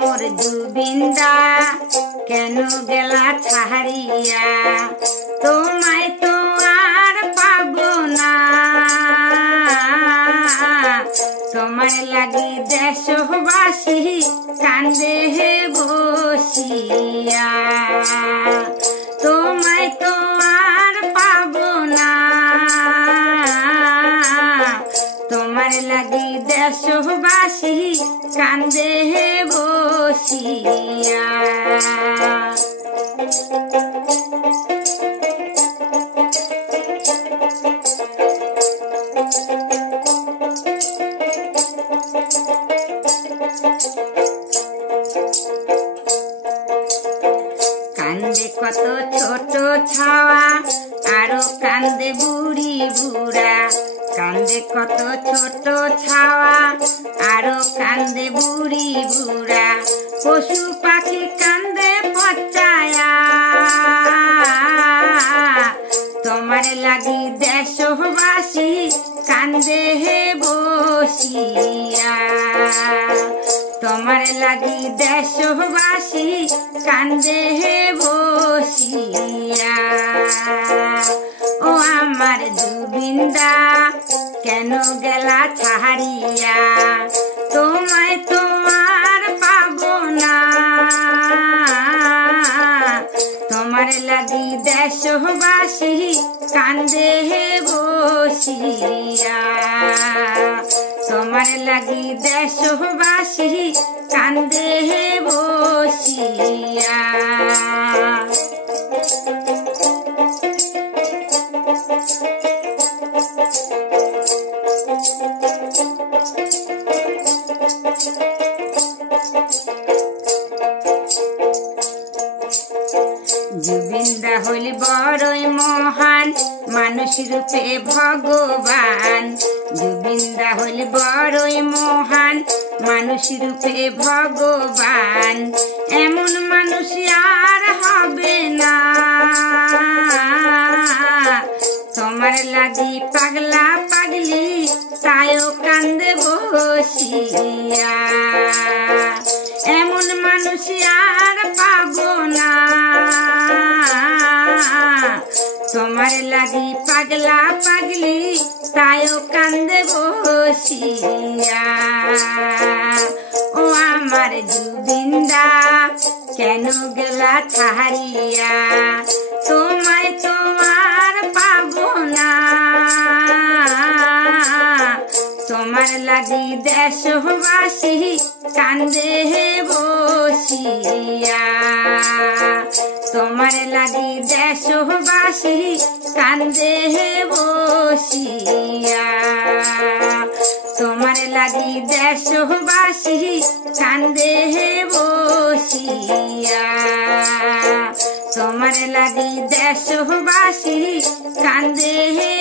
মোর জুবিন্দা কেন গেলা ছাড়িয়া, তোমায় তো আর পাবো না। তোমার লাগি দেশবাসী কান্দে হে বসিয়া, তোমায় তো আর পাবো না। তোমার লাগি দেশবাসী কান্দে হে বসিয়া। কান্দে কত ছোট ছাওয়া, আরো কান্দে বুড়ি বুড়া। কান্দে কত ছোট ছাওয়া, আরো কান্দে বুড়ি বুড়া। পশু পাখি কান্দে পচায়া, তোমার লাগি দেশবাসী কান্দে হে বসিয়া। তোমার লাগি দেশবাসী কান্দে হে বসিয়া। ও আমার জুবিন্দা কেন গেলা ছাড়িয়া, তোমায় তোমার পাবো না। তোমার লাগি দেশবাসী কান্দে হে বসিয়া। তোমার লাগি দেশবাসী কান্দে হে বসিয়া। জুবিন্দা হইল বড়ই মহান, মানুষ রূপে ভগবান। জুবিন্দা হইল বড়ই মহান, মানুষ রূপে ভগবান। এমন মানুষ আর হবে না। তোমার লাগি পাগলা পাগলি তাইও কান্দে বসিয়া। এমন মানুষ আর পাবো না। তোমার লাগি পাগলা পাগলি তাইও কান্দে বসিয়া। ও আমার জুবিন্দা কেন গেলা ছাড়িয়া, তোমায় তোমার পাবো না। তোমার লাগি দেশবাসী কান্দে হে বসিয়া। তোমার লাগি দেশবাসী কান্দে হে বসিয়া। তোমার লাগি দেশবাসী কান্দে হে বসিয়া। তোমার লাগি দেশবাসী কান্দে হে